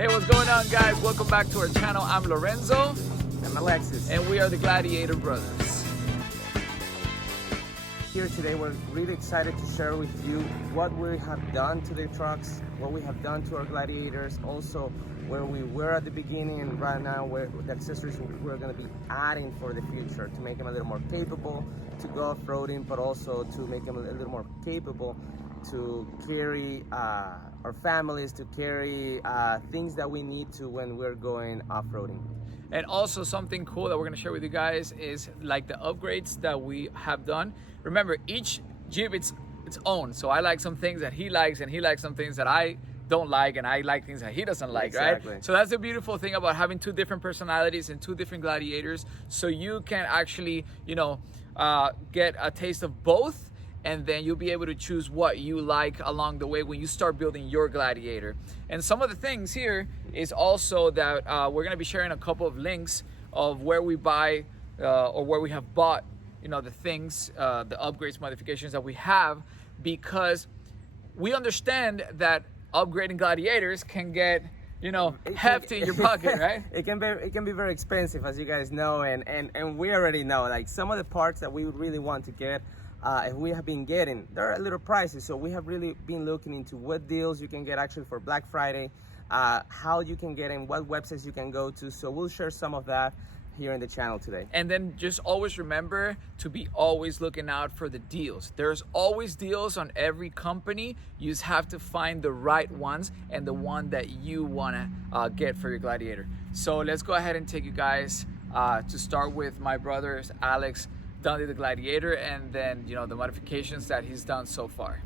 Hey, what's going on, guys? Welcome back to our channel. I'm Lorenzo. I'm Alexis. And we are the Gladiator Brothers. Here today, we're really excited to share with you what we have done to the trucks, what we have done to our Gladiators, also where we were at the beginning and right now where the accessories we're going to be adding for the future to make them a little more capable to go off-roading, but also to make them a little more capable to carry our families, to carry things that we need to when we're going off-roading. And also something cool that we're going to share with you guys is like the upgrades that we have done. Remember, each Jeep it's own. So I like some things that he likes and he likes some things that I don't like, and I like things that he doesn't like, exactly. Right? So that's the beautiful thing about having two different personalities and two different Gladiators, so you can actually, you know, get a taste of both, and then you'll be able to choose what you like along the way when you start building your Gladiator. And some of the things here is also that we're going to be sharing a couple of links of where we buy or where we have bought, you know, the things, the upgrades, modifications that we have, because we understand that upgrading Gladiators can get, you know, hefty in your pocket, right? It can be very expensive, as you guys know, and we already know, like, some of the parts that we would really want to get, if we have been getting, they're a little pricey. So we have really been looking into what deals you can get actually for Black Friday, how you can get in, what websites you can go to. So we'll share some of that here in the channel today. And then just always remember to be always looking out for the deals. There's always deals on every company. You just have to find the right ones and the one that you want to get for your Gladiator. So let's go ahead and take you guys to start with my brothers Alex done the Gladiator, and then, you know, the modifications that he's done so far.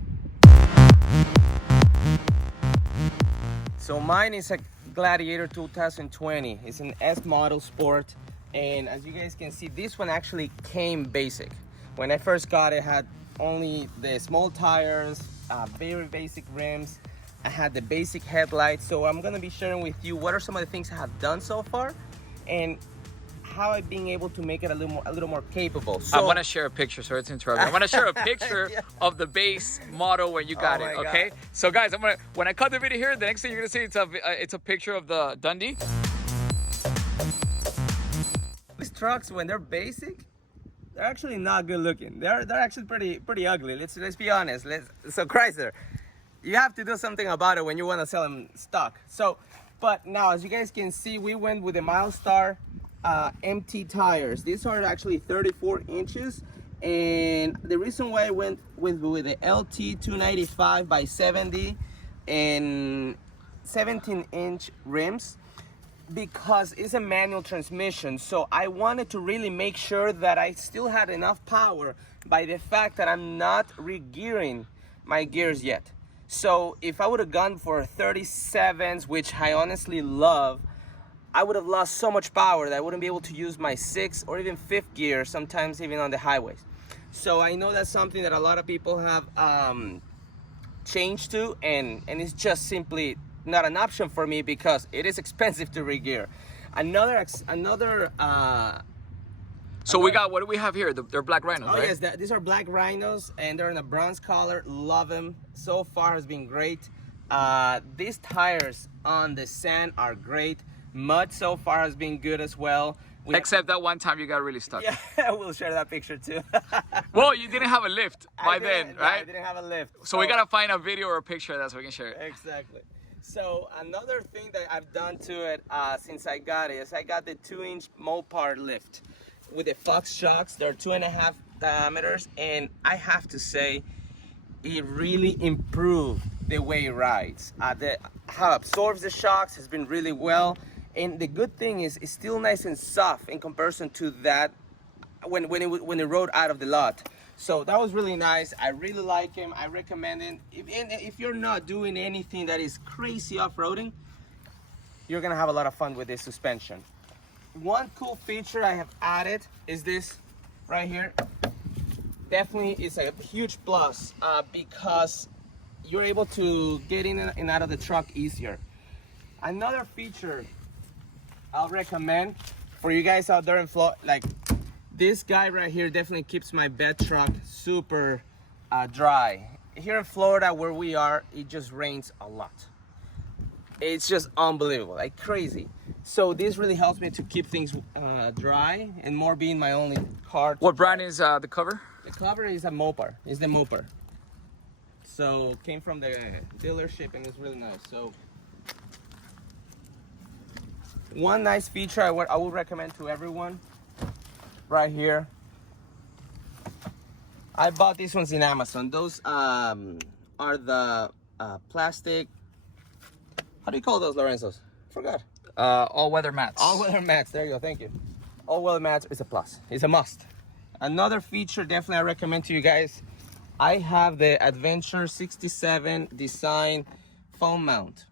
So mine is a Gladiator 2020. It's an S model sport, and as you guys can see, this one actually came basic. When I first got it, had only the small tires, very basic rims. I had the basic headlights. So I'm gonna be sharing with you what are some of the things I have done so far, and how I've been able to make it a little more capable. So I want to share a picture, sorry to interrupt. I want to share a picture yeah. of the base model when you got it. Okay, God. so guys, when I cut the video here, the next thing you're gonna see it's a picture of the Dundee. These trucks, when they're basic, they're actually not good looking. They're actually pretty ugly. Let's be honest. So Chrysler, you have to do something about it when you want to sell them stock. So, but now as you guys can see, we went with the Milestar empty tires. These are actually 34 inches, and the reason why I went with the LT 295 by 70 and 17-inch rims, because it's a manual transmission. So I wanted to really make sure that I still had enough power by the fact that I'm not re-gearing my gears yet. So if I would have gone for 37s, which I honestly love, I would have lost so much power that I wouldn't be able to use my 6th or even 5th gear, sometimes even on the highways. So I know that's something that a lot of people have changed to, and it's just simply not an option for me because it is expensive to re-gear. So we got, what do we have here? They're black rhinos, oh, right? Yes, these are black rhinos, and they're in a bronze color. Love them. So far has been great. These tires on the sand are great. Mud so far has been good as well. Except that one time you got really stuck. Yeah, we'll share that picture too. Well, you didn't have a lift by then, right? I didn't have a lift. So we gotta find a video or a picture of that so we can share it. Exactly. So another thing that I've done to it since I got it is I got the 2-inch Mopar Lift with the Falcon Shocks. They're 2.5 diameters, and I have to say, it really improved the way it rides. How it absorbs the shocks has been really well. And the good thing is it's still nice and soft in comparison to that when it rode out of the lot. So that was really nice. I really like him. I recommend it. If you're not doing anything that is crazy off-roading, you're gonna have a lot of fun with this suspension. One cool feature I have added is this right here. Definitely is a huge plus because you're able to get in and out of the truck easier. Another feature I'll recommend for you guys out there in Florida, like this guy right here definitely keeps my bed truck super dry. Here in Florida where we are, it just rains a lot. it's just unbelievable, like crazy. So this really helps me to keep things dry and more being my only car. What brand is the cover? The cover is a Mopar. It's the Mopar. So came from the dealership and it's really nice. So one nice feature I would recommend to everyone right here. I bought these ones in Amazon. Those are the plastic. How do you call those, Lorenzo's? Forgot. All-weather mats. All-weather mats. There you go. Thank you. All-weather mats is a plus. It's a must. Another feature definitely I recommend to you guys. I have the Adventure 67 design foam mount.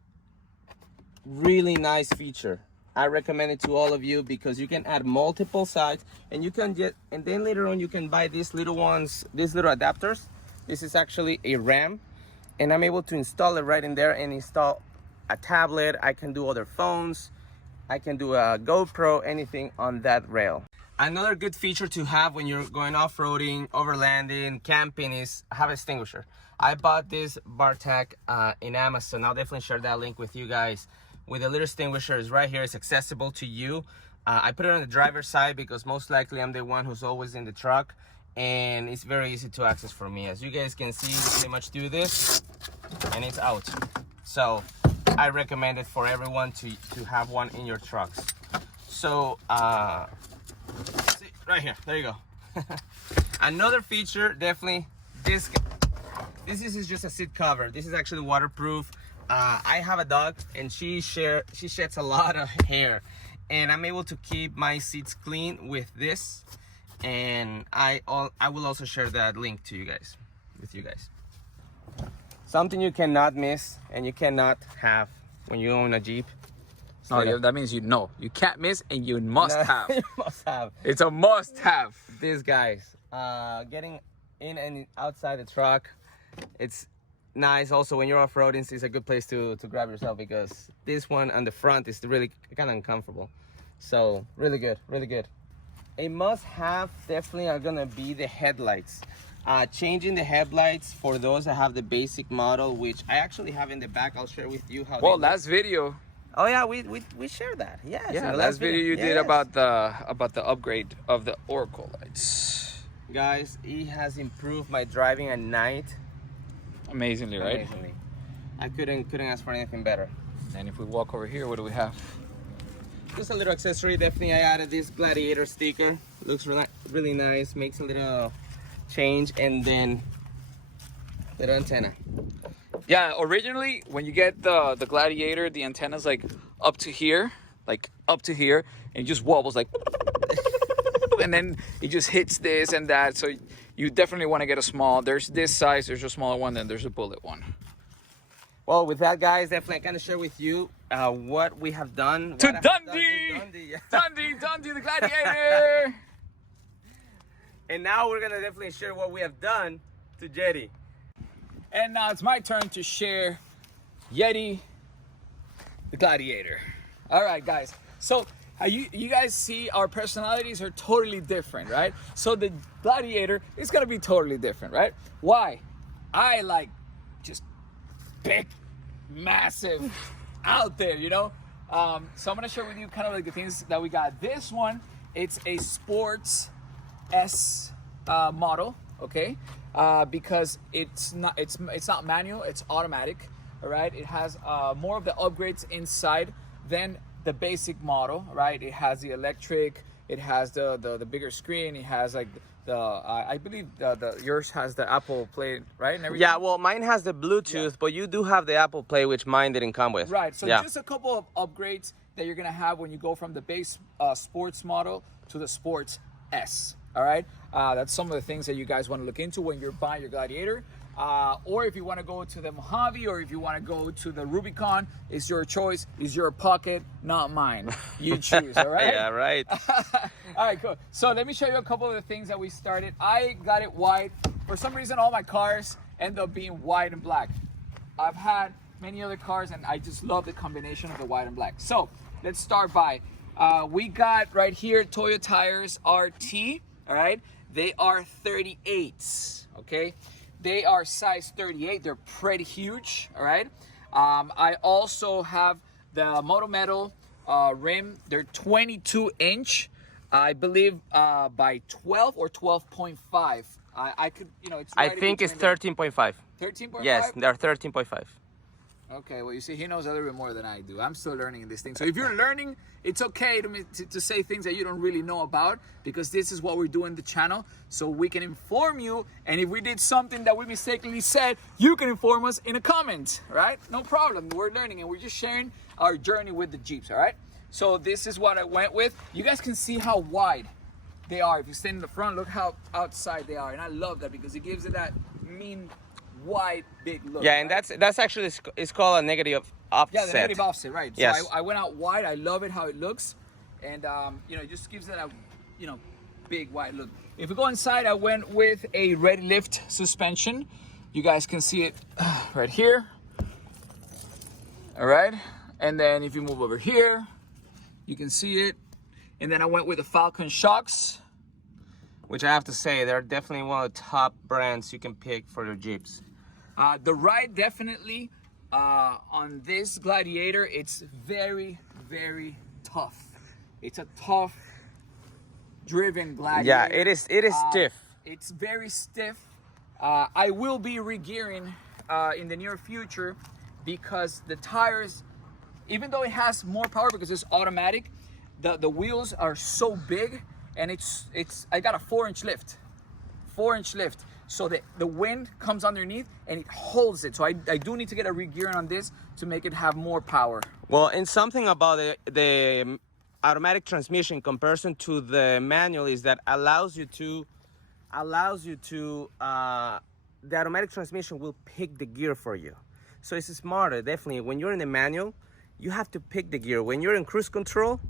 Really nice feature. I recommend it to all of you because you can add multiple sides and you can get, and then later on you can buy these little ones, these little adapters. This is actually a RAM and I'm able to install it right in there and install a tablet. I can do other phones. I can do a GoPro, anything on that rail. Another good feature to have when you're going off-roading, overlanding, camping is have an extinguisher. I bought this Bartak in Amazon. I'll definitely share that link with you guys. With a little extinguisher is right here. It's accessible to you. I put it on the driver's side because most likely I'm the one who's always in the truck, and it's very easy to access for me. As you guys can see, you pretty much do this and it's out. So I recommend it for everyone to have one in your trucks. So see, right here, there you go. Another feature, definitely this is just a seat cover. This is actually waterproof. I have a dog and she sheds a lot of hair, and I'm able to keep my seats clean with this, and I will also share that link to you guys, with you guys. Something you cannot miss and you cannot have when you own a Jeep. Oh, yeah, that means you can't miss and you must have. You must have. It's a must have. These guys, getting in and outside the truck, it's nice. Also, when you're off-roading, it's a good place to grab yourself because this one on the front is really kind of uncomfortable. So really good, really good. A must-have definitely are gonna be the headlights. Changing the headlights for those that have the basic model, which I actually have in the back. I'll share with you how. Well, last video. Oh yeah, we shared that. Yes. Yeah, last video you did about the upgrade of the Oracle lights. Guys, it has improved my driving at night. Amazingly, right? Amazingly. I couldn't ask for anything better. And if we walk over here, what do we have? Just a little accessory. Definitely I added this Gladiator sticker. Looks really nice. Makes a little change, and then little antenna. Yeah, originally when you get the Gladiator, the antenna's like up to here, and it just wobbles like, and then it just hits this and that. So you definitely want to get a small. There's this size, there's a smaller one, then there's a bullet one. Well, with that, guys, definitely I kind of share with you what we have done. To Dundee! Dundee the Gladiator! And now we're gonna definitely share what we have done to Jetty. And now it's my turn to share Yeti the Gladiator. All right, guys. So you guys see our personalities are totally different, right? So the Gladiator is gonna be totally different, right? Why? I like just big, massive, out there, you know? So I'm gonna share with you kind of like the things that we got. This one, it's a sports S model, okay? Because it's not manual, it's automatic. All right, it has more of the upgrades inside than the basic model, right? It has the electric, it has the bigger screen, it has like the I believe yours has the Apple Play, right? And everything. Yeah, well, mine has the Bluetooth, but you do have the Apple Play, which mine didn't come with. Right, so just a couple of upgrades that you're gonna have when you go from the base sports model to the sports S. All right, that's some of the things that you guys want to look into when you're buying your Gladiator, or if you want to go to the Mojave, or if you want to go to the Rubicon. It's your choice, it's your pocket, not mine. You choose. All right. Yeah, right. All right, cool. So let me show you a couple of the things that we started. I got it white. For some reason, all my cars end up being white and black. I've had many other cars, and I just love the combination of the white and black. So let's start by we got right here Toyo Tires RT. All right, they are 38s, okay? They are size 38, they're pretty huge, all right? I also have the Moto Metal rim. They're 22-inch, I believe, by 12 or 12.5. I could, you know, it's. I right think it's between 13.5. 13.5. Yes, they're 13.5. Okay, well, you see, he knows a little bit more than I do. I'm still learning this thing. So if you're learning, it's okay to say things that you don't really know about, because this is what we're doing the channel, so we can inform you. And if we did something that we mistakenly said, you can inform us in a comment, right? No problem. We're learning, and we're just sharing our journey with the Jeeps, all right? So this is what I went with. You guys can see how wide they are. If you stand in the front, look how outside they are. And I love that because it gives it that mean, wide, big look. Yeah, and right? that's actually, it's called a negative offset. Yeah, the negative offset, right? Yes. So I went out wide. I love it how it looks, and you know, it just gives it a, you know, big wide look. If we go inside, I went with a Ready Lift suspension. You guys can see it right here. All right, and then if you move over here, you can see it. And then I went with the Falcon Shocks, Which I have to say, they're definitely one of the top brands you can pick for your Jeeps. The ride definitely on this Gladiator, it's very, very tough. It's a tough driven Gladiator. Yeah, it is stiff. It's very stiff. I will be regearing in the near future because the tires, even though it has more power because it's automatic, the wheels are so big, and I got a 4-inch lift. 4-inch lift. So the wind comes underneath and it holds it. So I do need to get a regearing on this to make it have more power. Well, and something about the automatic transmission in comparison to the manual is that allows you to the automatic transmission will pick the gear for you. So it's smarter, definitely. When you're in the manual, you have to pick the gear. When you're in cruise control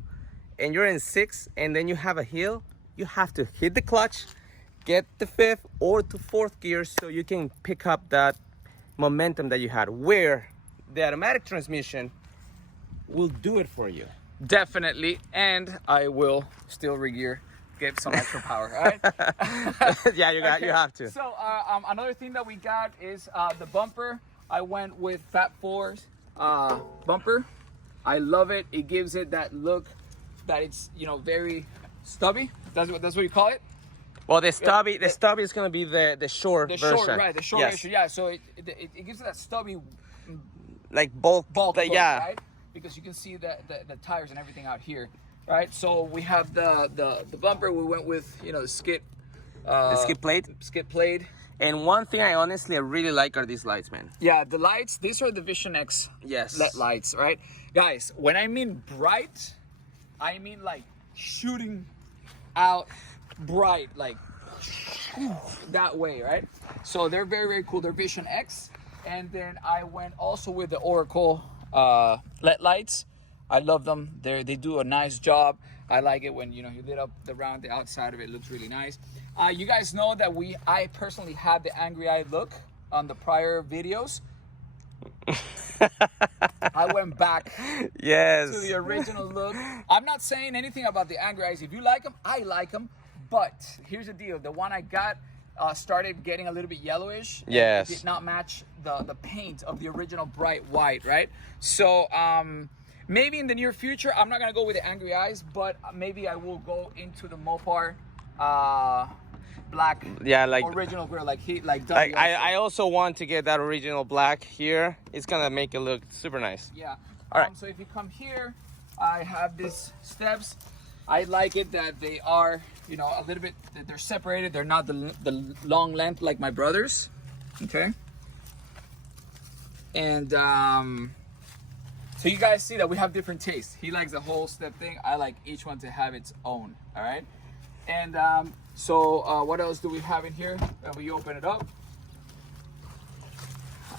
and you're in 6 and then you have a hill, you have to hit the clutch, get the 5th or to 4th gear so you can pick up that momentum that you had, where the automatic transmission will do it for you. Definitely, and I will still regear, get some extra power, all right? Yeah, you have to. So another thing that we got is the bumper. I went with Fat 4's bumper. I love it. It gives it that look that it's, you know, very stubby. That's what you call it? Well, the stubby is gonna be the short version. Short, right? The short yes. version. Yeah. So it gives it that stubby, like bulk look, yeah. right? Because you can see the tires and everything out here, right? So we have the bumper. We went with, you know, the skid plate. Skid plate. And one thing I honestly really like are these lights, man. Yeah, the lights. These are the Vision X. Yes. LED lights, right, guys? When I mean bright, I mean like shooting out bright, like that way, right? So they're very, very cool. They're Vision X. And then I went also with the Oracle LED lights. I love them. They do a nice job. I like it when, you know, you lit up the outside of it. It looks really nice. You guys know that I personally had the angry eye look on the prior videos. I went back yes. to the original look. I'm not saying anything about the angry eyes. If you like them, I like them. But here's the deal. The one I got started getting a little bit yellowish. Yes. It did not match the paint of the original bright white, right? So maybe in the near future, I'm not going to go with the angry eyes, but maybe I will go into the Mopar black, yeah, like original grill, like I also want to get that original black here. It's gonna make it look super nice. Yeah. All right. So if you come here, I have these steps. I like it that they are, you know, a little bit, they're separated. They're not the long length like my brother's. Okay. And so you guys see that we have different tastes. He likes the whole step thing. I like each one to have its own. All right. And so what else do we have in here? When you open it up,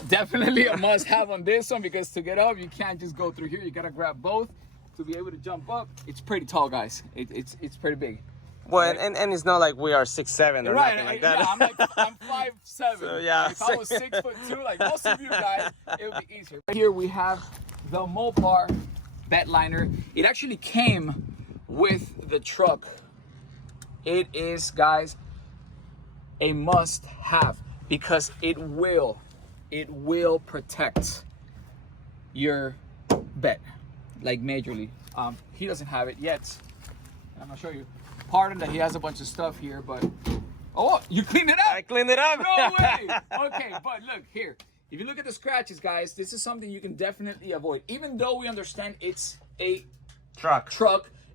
definitely a must have on this one, because to get up, you can't just go through here. You gotta grab both to be able to jump up. It's pretty tall, guys. It's pretty big. Well, right? and it's not like we are 6'7" or right, nothing like that. Yeah, I'm 5'7". So, yeah. If I was 6'2", like most of you guys, it would be easier. Right here we have the Mopar bed liner. It actually came with the truck. It is, guys, a must have, because it will protect your bed, like majorly. He doesn't have it yet. I'm gonna show you. Pardon that he has a bunch of stuff here, but oh, you cleaned it up. I cleaned it up. No way. Okay, but look here. If you look at the scratches, guys, this is something you can definitely avoid. Even though we understand it's a truck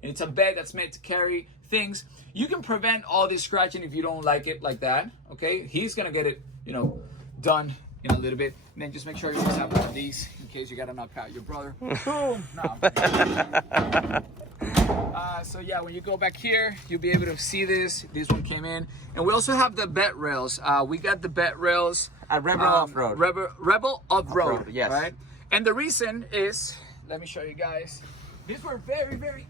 and it's a bed that's meant to carry things, you can prevent all this scratching if you don't like it like that. Okay, he's gonna get it, you know, done in a little bit. And then just make sure you just have one of these in case you gotta knock out your brother. Boom. No. So yeah, when you go back here, you'll be able to see this. This one came in, and we also have the bed rails. We got the bed rails at Rebel Off-Road. Rebel Off-Road, yes. Right? And the reason is, let me show you guys. These were very, very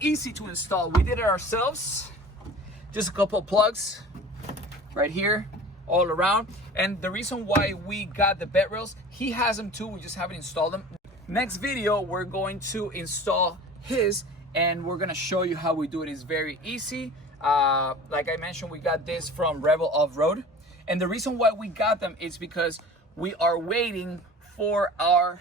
easy to install. We did it ourselves. Just a couple of plugs right here, all around. And the reason why we got the bed rails, he has them too. We just haven't installed them. Next video, we're going to install his, and we're gonna show you how we do it. It's very easy. Like I mentioned, we got this from Rebel Off-Road. And the reason why we got them is because we are waiting for our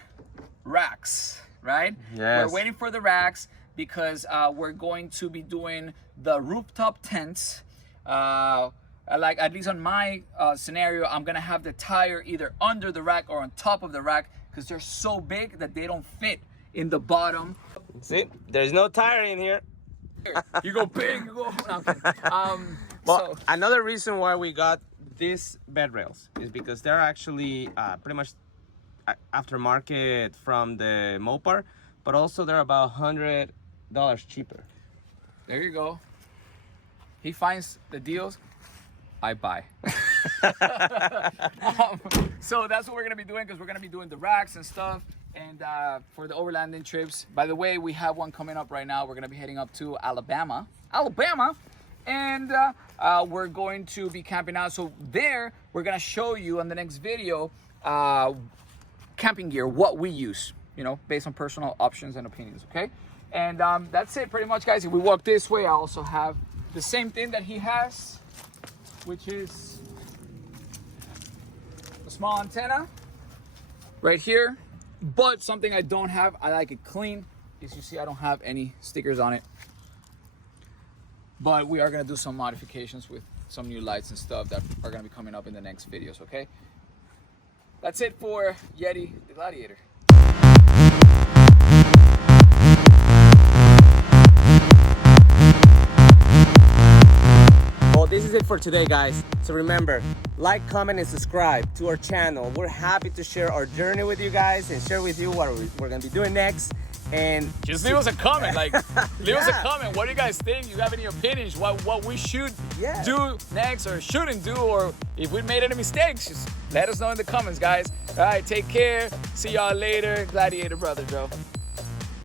racks, right? Yes. We're waiting for the racks because we're going to be doing the rooftop tents. Like at least on my scenario, I'm gonna have the tire either under the rack or on top of the rack because they're so big that they don't fit in the bottom. See, there's no tire in here. You go big, you go. No, I'm kidding. Well, another reason why we got these bed rails is because they're actually pretty much aftermarket from the Mopar, but also they're about $100 cheaper. There you go. He finds the deals, I buy. So that's what we're gonna be doing, because we're gonna be doing the racks and stuff. And for the overlanding trips, by the way, we have one coming up right now. We're gonna be heading up to Alabama, and we're going to be camping out. So there, we're gonna show you on the next video camping gear, what we use, you know, based on personal options and opinions. Okay, and that's it pretty much, guys. If we walk this way, I also have the same thing that he has, which is a small antenna right here. But something I don't have, I like it clean. As you see, I don't have any stickers on it. But we are gonna do some modifications with some new lights and stuff that are gonna be coming up in the next videos, okay? That's it for Yeti the Gladiator. Well, this is it for today, guys. So remember, like, comment, and subscribe to our channel. We're happy to share our journey with you guys and share with you what we're gonna be doing next. And just leave us a comment, like leave us a comment. What do you guys think? You have any opinions? What we should do next or shouldn't do, or if we made any mistakes, just let us know in the comments, guys. All right, take care. See y'all later. Gladiator brother, Joe.